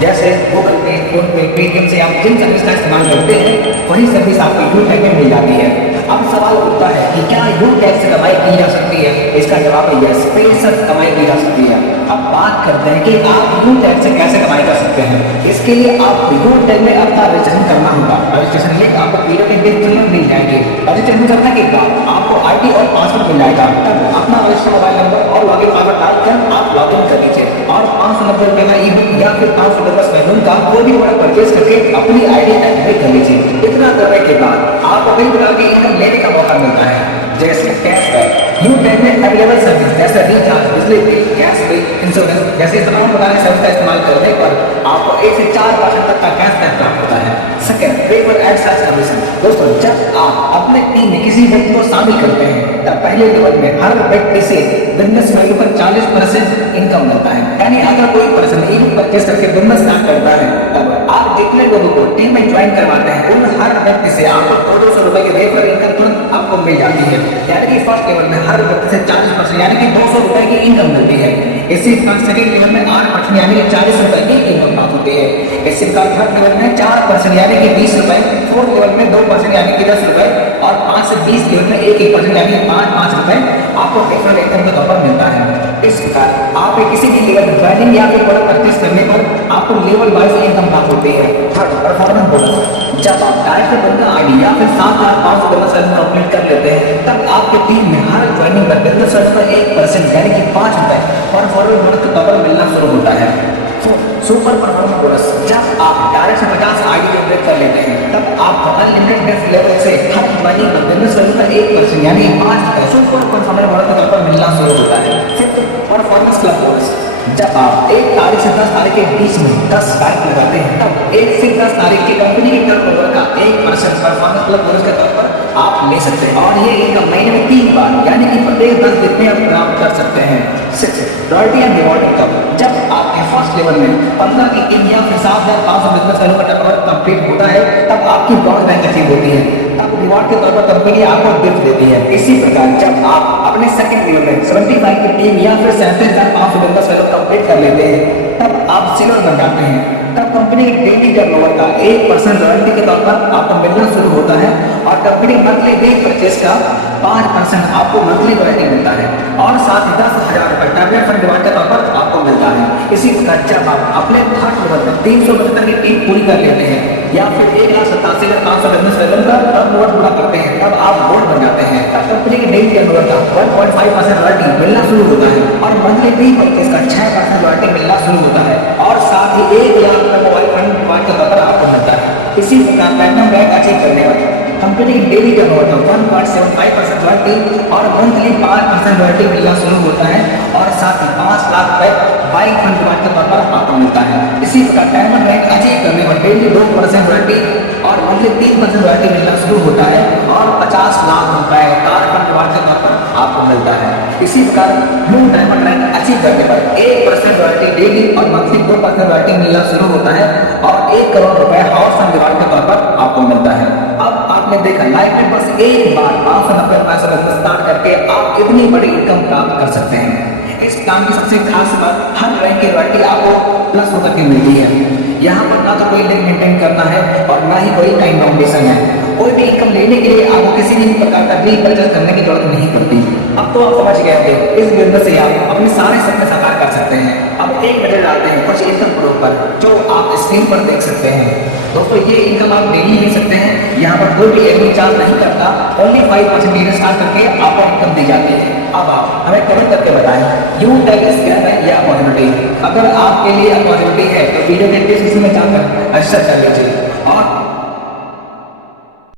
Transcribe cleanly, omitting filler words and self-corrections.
जैसे गूगल पे, फोन पे, पेटीएम से आप जिन सर्विस का इस्तेमाल करते हैं वही सर्विस आपको यू टैग में मिल जाती है। अब सवाल उठता है कि क्या यू टैग से कमाई की जा सकती है? इसका जवाब है यस, बेशक कमाई की जा सकती है। अब बात करते हैं कि आप यू टैग से कैसे कमाई कर सकते हैं। इसके लिए आप यू टैग में अपना रजिस्ट्रेशन करना होगा। रजिस्ट्रेशन लिंक आपको वीडियो के डिस्क्रिप्शन में मिल जाएंगे। रजिस्ट्रेशन करने के बाद आपको आईडी और पासवर्ड मिल जाएगा। तब अपना रजिस्टर्ड मोबाइल नंबर और लॉगिन पासवर्ड डालकर आप लॉगिन कर लीजिए और 590 रुपये का ई-बुक या फिर 500 का सैलून का कोई भी प्रोडक्ट परचेज करके अपनी आईडी एक्टिवेट कर लीजिए। इतना करने के बाद आपको कई प्रकार की इनकम लेने का मौका मिलता है, जैसे कैशबैक। यू टैग में अवेलेबल सर्विस जैसे रिचार्ज, बिजली बिल, गैस बिल, इंश्योरेंस जैसे तमाम प्रकार के सर्विस का इस्तेमाल करने पर आपको 1 से 4% तक का कैशबैक प्राप्त होता है। Second, paper ad service. दोस्तों, जब आप अपने टीम में किसी व्यक्ति को शामिल करते हैं तब पहले लेवल में हर व्यक्ति से बिजनेस वैल्यू पर 40% इनकम मिलता है। यानी अगर कोई पर्सन ई-बुक परचेज करके बिजनेस स्टार्ट करता है तब आप जितने लोगों को टीम में ज्वाइन करवाते हैं उन हर व्यक्ति से आपको 200 रुपए की रेफरल इनकम तुरंत आपको मिल जाती है। यानी कि फर्स्ट लेवल में हर व्यक्ति से 40% यानी कि 200 रुपए की इनकम मिलती है। इसी सेकंड लेवल में 8% यानी कि 40 रुपए की इनकम प्राप्त होती है। इसी प्रकार थर्ड लेवल में 4% यानी कि 20 रुपए, फोर्थ लेवल में 2% यानी कि 10 रुपए और 5 से 20 लेवल में 1% यानी 5 रुपए आपको रेफरल इनकम के तौर पर मिलता है। इस प्रकार आप किसी भी लेवल ज्वाइनिंग या फिर प्रोडक्ट परचेज करने पर आपको लेवल वाइज इनकम प्राप्त होती है। Third, performance bonus. जब आप डायरेक्ट बनकर आईडी या फिर 7,500 सर्विस कंप्लीट कर लेते हैं तब आपकी टीम में हर ज्वाइनिंग पर बिजनेस सर्विस पर 1% यानी कि 5 रुपए परफॉर्मेंस बोनस के तौर पर मिलना शुरू होता है। Super performance bonus. जब आप डायरेक्ट से 50 आईडी जनरेट कर लेते हैं तब आपको अनलिमिटेड बेस्ट लेवल से हर ज्वाइनिंग पर बिजनेस सर्विस पर 1% यानी 5 रुपए सुपर परफॉर्मेंस बोनस के तौर पर मिलना शुरू होता है। Fifth, performance club bonus. जब आप 1 तारीख से 10 तारीख के बीच में 10 बाइक लगाते हैं तब 1 से 10 तारीख की कंपनी के टर्नओवर का 1% परफॉर्मेंस क्लब बोनस के तौर पर आप ले सकते हैं और ये इनकम महीने में 3 बार यानी कि प्रत्येक 10 दिन में आप प्राप्त कर सकते हैं। Royalty and reward income. जब आपके फर्स्ट लेवल में 15 की टीम या फिर 7,500 बिजनेस वैल्यू का टर्नओवर कंप्लीट होता है तब आपकी ब्रॉन्ज रैंक अचीव होती है। तब रिवॉर्ड के तौर पर कंपनी आपको गिफ्ट देती है। इसी प्रकार जब आप अपने सेकंड लेवल में 75 की टीम या फिर 37,500 बिजनेस वैल्यू कंप्लीट कर लेते हैं तब आप सिल्वर बन जाते हैं। तब कंपनी के डेली टर्नओवर का 1% रॉयल्टी के तौर पर आपको मिलना शुरू होता है और कंपनी मंथली बिग परचेज का 5% आपको मंथली रॉयल्टी मिलता है और साथ ही 10,000 रुपए टैबलेट फंड रिवॉर्ड के तौर पर आपको मिलता है। इसी प्रकार जब आप अपने थर्ड लेवल में 375 की टीम पूरी कर लेते हैं या फिर 1,87,500 बिजनेस वैल्यू का टर्नओवर पूरा करते हैं तब आप गोल्ड बन जाते हैं। तब कंपनी के डेली टर्नओवर का 1.5% रॉयल्टी मिलना शुरू होता है और मंथली बिग परचेज का 6% रॉयल्टी मिलना शुरू होता है और साथ ही 1 लाख का मोबाइल फंड रिवॉर्ड के तौर पर आपको मिलता है। इसी प्रकार प्लैटिनम रैंक अचीव करने पर कंपनी की डेली टर्नओवर का 1.75% रॉयल्टी और मंथली 5% रॉयल्टी मिलना शुरू होता है और साथ ही 5 लाख रुपए बाइक फंड रिवॉर्ड के तौर पर आपको मिलता है। इसी प्रकार डायमंड रैंक अचीव करने पर डेली 2% रॉयल्टी और मंथली 3% रॉयल्टी मिलना शुरू होता है और 50 लाख रुपए कार फंड रिवॉर्ड के तौर पर आपको मिलता है। इसी प्रकार ब्लू डायमंड रैंक अचीव करने पर 1% रॉयल्टी डेली और मंथली 2% रॉयल्टी मिलना शुरू होता है और 1 करोड़ रुपए हाउस फंड रिवॉर्ड के तौर पर आपको मिलता है। अब आपने देखा लाइफ में बस एक बार 590 रुपए से बिजनेस स्टार्ट करके आप इतनी बड़ी इनकम प्राप्त कर सकते हैं। इस काम की सबसे खास बात हर रैंक की रॉयल्टी आपको प्लस होकर के मिलती है। यहाँ पर ना तो कोई लिंक मेंटेन करना है और ना ही कोई टाइम बाउंडेशन है। कोई भी इनकम लेने के लिए आपको किसी भी प्रकार का रीपरचेज करने की जरूरत नहीं पड़ती। अब तो आप समझ गए होंगे इस बिजनेस से आप अपने सारे सपने साकार कर सकते हैं। अब एक नजर डालते हैं कुछ इनकम प्रूफ पर जो आप स्क्रीन पर देख सकते हैं। दोस्तों, ये इनकम आप डेली ले सकते हैं। यहाँ पर कोई भी एडमिन चार्ज नहीं करता, ओनली 5% बिजनेस स्टार्ट करके आपको इनकम दी जाती है। अब आप हमें कमेंट करके बताएं यू टैग स्कैम है या अपॉर्चुनिटी। अगर आपके लिए अपॉर्चुनिटी है तो वीडियो के डिस्क्रिप्शन में जाकर रजिस्टर कर लीजिए और